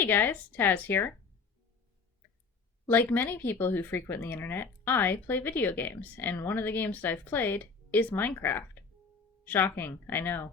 Hey guys, Taz here. Like many people who frequent the internet, I play video games, and one of the games that I've played is Minecraft. Shocking, I know.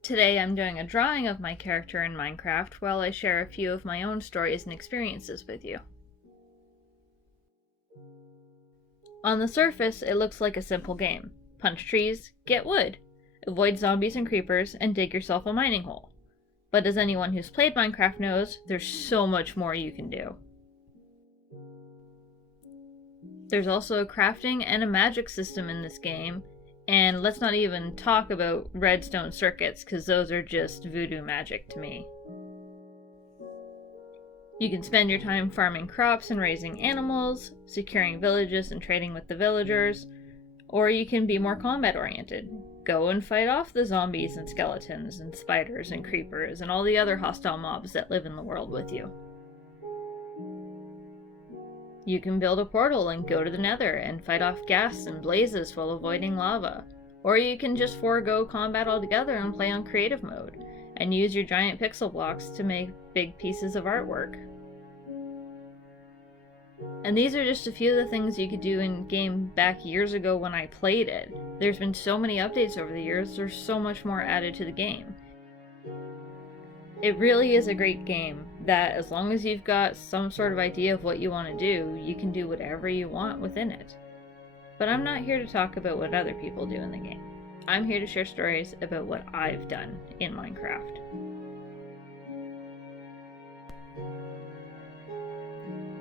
Today I'm doing a drawing of my character in Minecraft while I share a few of my own stories and experiences with you. On the surface, it looks like a simple game. Punch trees, get wood, avoid zombies and creepers, and dig yourself a mining hole. But as anyone who's played Minecraft knows, there's so much more you can do. There's also a crafting and a magic system in this game, and let's not even talk about redstone circuits, because those are just voodoo magic to me. You can spend your time farming crops and raising animals, securing villages and trading with the villagers, or you can be more combat oriented. Go and fight off the zombies and skeletons and spiders and creepers and all the other hostile mobs that live in the world with you. You can build a portal and go to the Nether and fight off ghasts and blazes while avoiding lava. Or you can just forego combat altogether and play on creative mode, and use your giant pixel blocks to make big pieces of artwork. And these are just a few of the things you could do in game back years ago when I played it. There's been so many updates over the years, there's so much more added to the game. It really is a great game that, as long as you've got some sort of idea of what you want to do, you can do whatever you want within it. But I'm not here to talk about what other people do in the game. I'm here to share stories about what I've done in Minecraft.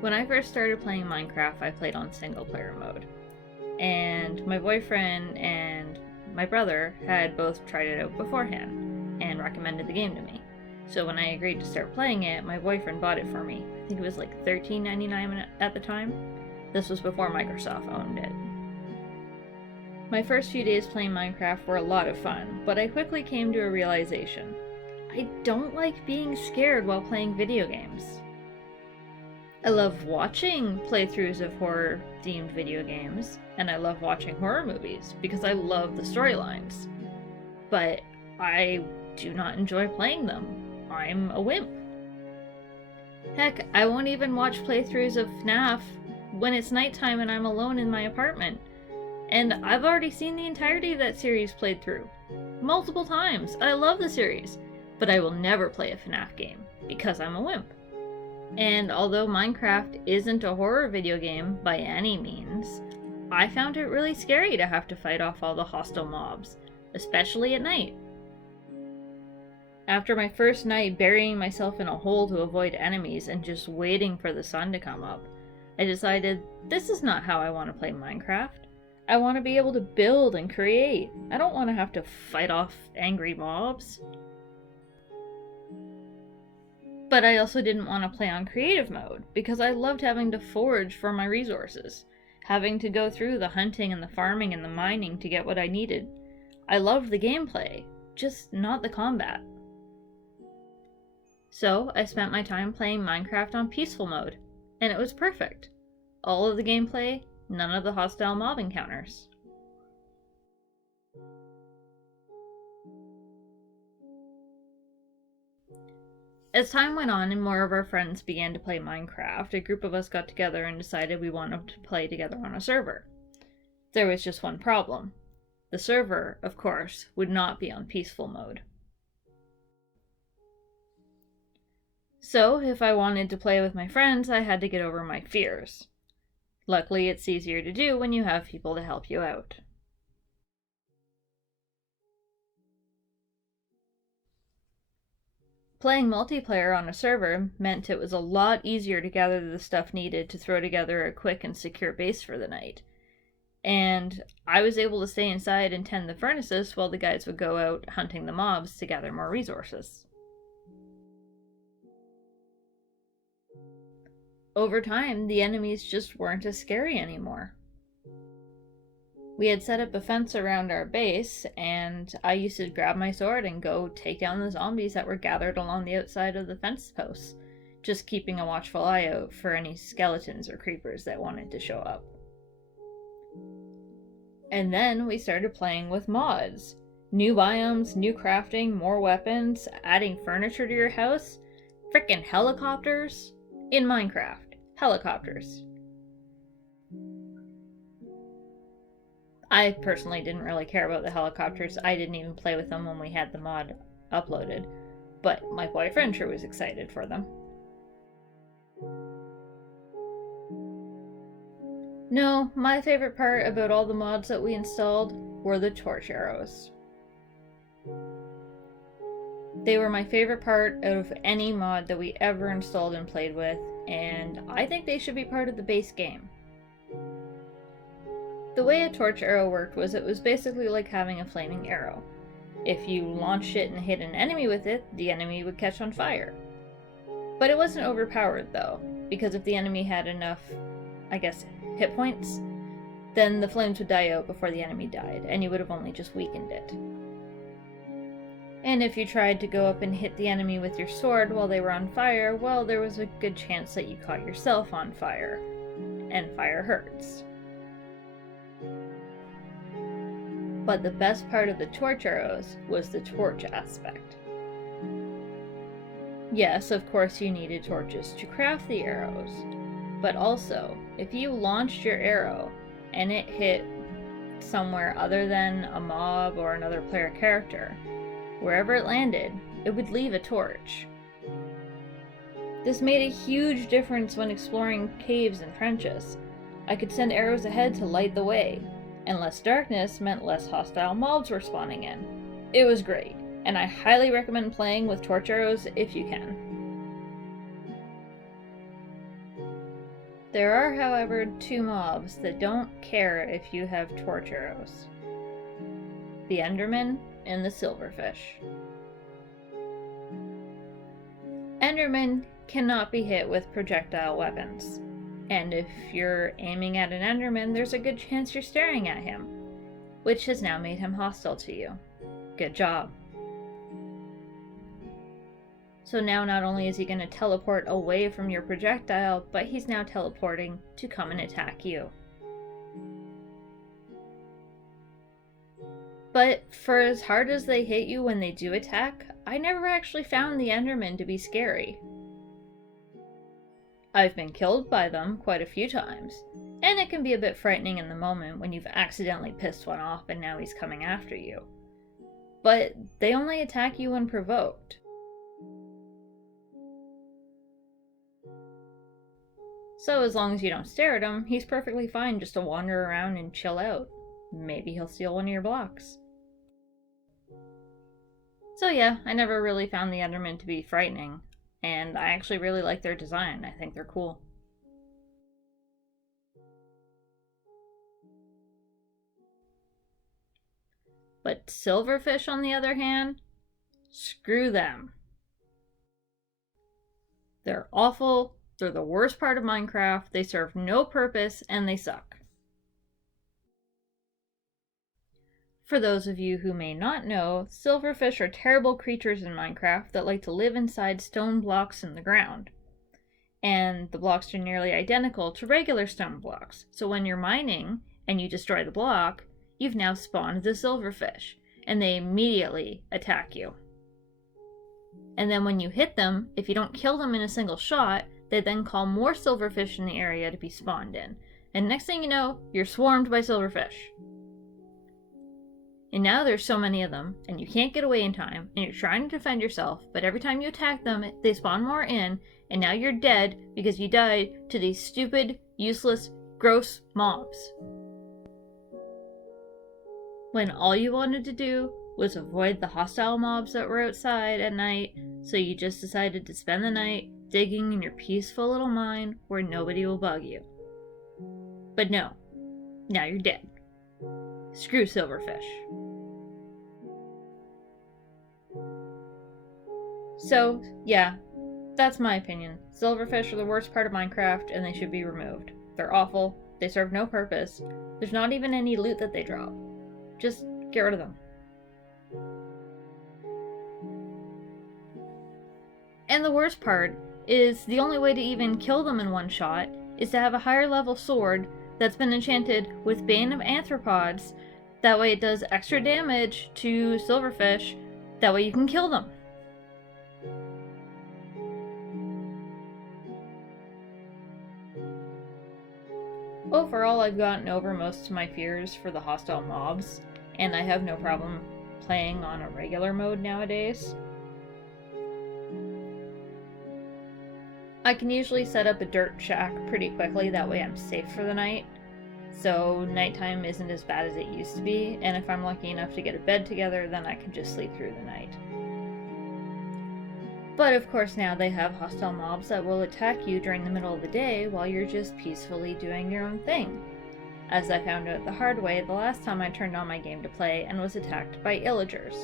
When I first started playing Minecraft, I played on single player mode. And my boyfriend and my brother had both tried it out beforehand and recommended the game to me. So when I agreed to start playing it, my boyfriend bought it for me. I think it was like $13.99 at the time. This was before Microsoft owned it. My first few days playing Minecraft were a lot of fun, but I quickly came to a realization. I don't like being scared while playing video games. I love watching playthroughs of horror-themed video games, and I love watching horror movies because I love the storylines. But I do not enjoy playing them. I'm a wimp. Heck, I won't even watch playthroughs of FNAF when it's nighttime and I'm alone in my apartment. And I've already seen the entirety of that series played through. Multiple times. I love the series. But I will never play a FNAF game because I'm a wimp. And although Minecraft isn't a horror video game by any means, I found it really scary to have to fight off all the hostile mobs, especially at night. After my first night burying myself in a hole to avoid enemies and just waiting for the sun to come up, I decided this is not how I want to play Minecraft. I want to be able to build and create. I don't want to have to fight off angry mobs. But I also didn't want to play on creative mode, because I loved having to forage for my resources, having to go through the hunting and the farming and the mining to get what I needed. I loved the gameplay, just not the combat. So I spent my time playing Minecraft on peaceful mode, and it was perfect. All of the gameplay, none of the hostile mob encounters. As time went on and more of our friends began to play Minecraft, a group of us got together and decided we wanted to play together on a server. There was just one problem. The server, of course, would not be on peaceful mode. So, if I wanted to play with my friends, I had to get over my fears. Luckily, it's easier to do when you have people to help you out. Playing multiplayer on a server meant it was a lot easier to gather the stuff needed to throw together a quick and secure base for the night. And I was able to stay inside and tend the furnaces while the guys would go out hunting the mobs to gather more resources. Over time, the enemies just weren't as scary anymore. We had set up a fence around our base, and I used to grab my sword and go take down the zombies that were gathered along the outside of the fence posts, just keeping a watchful eye out for any skeletons or creepers that wanted to show up. And then we started playing with mods. New biomes, new crafting, more weapons, adding furniture to your house, frickin' helicopters in Minecraft. Helicopters. I personally didn't really care about the helicopters. I didn't even play with them when we had the mod uploaded, but my boyfriend sure was excited for them. No, my favorite part about all the mods that we installed were the torch arrows. They were my favorite part of any mod that we ever installed and played with, and I think they should be part of the base game. The way a torch arrow worked was it was basically like having a flaming arrow. If you launched it and hit an enemy with it, the enemy would catch on fire. But it wasn't overpowered though, because if the enemy had enough, I guess, hit points, then the flames would die out before the enemy died, and you would have only just weakened it. And if you tried to go up and hit the enemy with your sword while they were on fire, well, there was a good chance that you caught yourself on fire. And fire hurts. But the best part of the torch arrows was the torch aspect. Yes, of course you needed torches to craft the arrows, but also, if you launched your arrow and it hit somewhere other than a mob or another player character, wherever it landed, it would leave a torch. This made a huge difference when exploring caves and trenches. I could send arrows ahead to light the way, and less darkness meant less hostile mobs were spawning in. It was great, and I highly recommend playing with torch arrows if you can. There are, however, two mobs that don't care if you have torch arrows. The Enderman and the Silverfish. Enderman cannot be hit with projectile weapons. And if you're aiming at an Enderman, there's a good chance you're staring at him, which has now made him hostile to you. Good job. So now not only is he going to teleport away from your projectile, but he's now teleporting to come and attack you. But for as hard as they hit you when they do attack, I never actually found the Enderman to be scary. I've been killed by them quite a few times, and it can be a bit frightening in the moment when you've accidentally pissed one off and now he's coming after you. But they only attack you when provoked. So as long as you don't stare at him, he's perfectly fine just to wander around and chill out. Maybe he'll steal one of your blocks. So yeah, I never really found the Enderman to be frightening. And I actually really like their design. I think they're cool. But Silverfish, on the other hand, screw them. They're awful, they're the worst part of Minecraft, they serve no purpose, and they suck. For those of you who may not know, silverfish are terrible creatures in Minecraft that like to live inside stone blocks in the ground. And the blocks are nearly identical to regular stone blocks, so when you're mining and you destroy the block, you've now spawned the silverfish, and they immediately attack you. And then when you hit them, if you don't kill them in a single shot, they then call more silverfish in the area to be spawned in. And next thing you know, you're swarmed by silverfish. And now there's so many of them, and you can't get away in time, and you're trying to defend yourself, but every time you attack them, they spawn more in, and now you're dead because you died to these stupid, useless, gross mobs. When all you wanted to do was avoid the hostile mobs that were outside at night, so you just decided to spend the night digging in your peaceful little mine where nobody will bug you. But no, now you're dead. Screw silverfish. So, yeah, that's my opinion. Silverfish are the worst part of Minecraft and they should be removed. They're awful, they serve no purpose, there's not even any loot that they drop. Just get rid of them. And the worst part is the only way to even kill them in one shot is to have a higher level sword that's been enchanted with Bane of Arthropods That way it does extra damage to silverfish. That way you can kill them. Overall, I've gotten over most of my fears for the hostile mobs, and I have no problem playing on a regular mode nowadays. I can usually set up a dirt shack pretty quickly, that way I'm safe for the night. So nighttime isn't as bad as it used to be, and if I'm lucky enough to get a bed together, then I can just sleep through the night. But of course now they have hostile mobs that will attack you during the middle of the day while you're just peacefully doing your own thing. As I found out the hard way the last time I turned on my game to play and was attacked by illagers.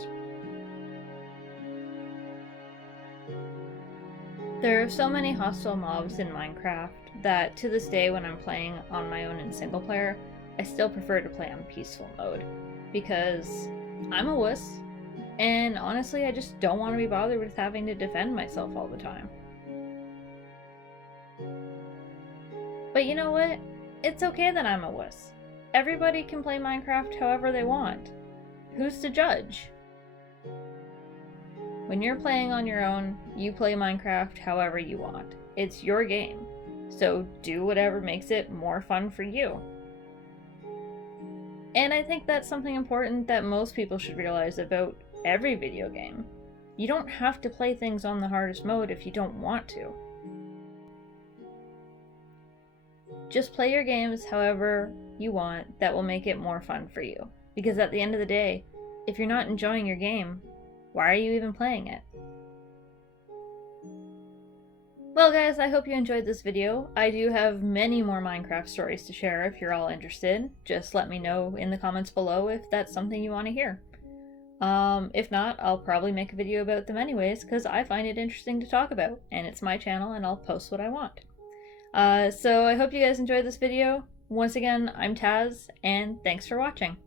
There are so many hostile mobs in Minecraft that to this day when I'm playing on my own in single player, I still prefer to play on peaceful mode. Because I'm a wuss, and honestly I just don't want to be bothered with having to defend myself all the time. But you know what? It's okay that I'm a wuss. Everybody can play Minecraft however they want. Who's to judge? When you're playing on your own, you play Minecraft however you want. It's your game, so do whatever makes it more fun for you. And I think that's something important that most people should realize about every video game. You don't have to play things on the hardest mode if you don't want to. Just play your games however you want that will make it more fun for you. Because at the end of the day, if you're not enjoying your game, why are you even playing it? Well guys, I hope you enjoyed this video. I do have many more Minecraft stories to share if you're all interested. Just let me know in the comments below if that's something you want to hear. If not, I'll probably make a video about them anyways, because I find it interesting to talk about, and it's my channel and I'll post what I want. So I hope you guys enjoyed this video. Once again, I'm Taz, and thanks for watching.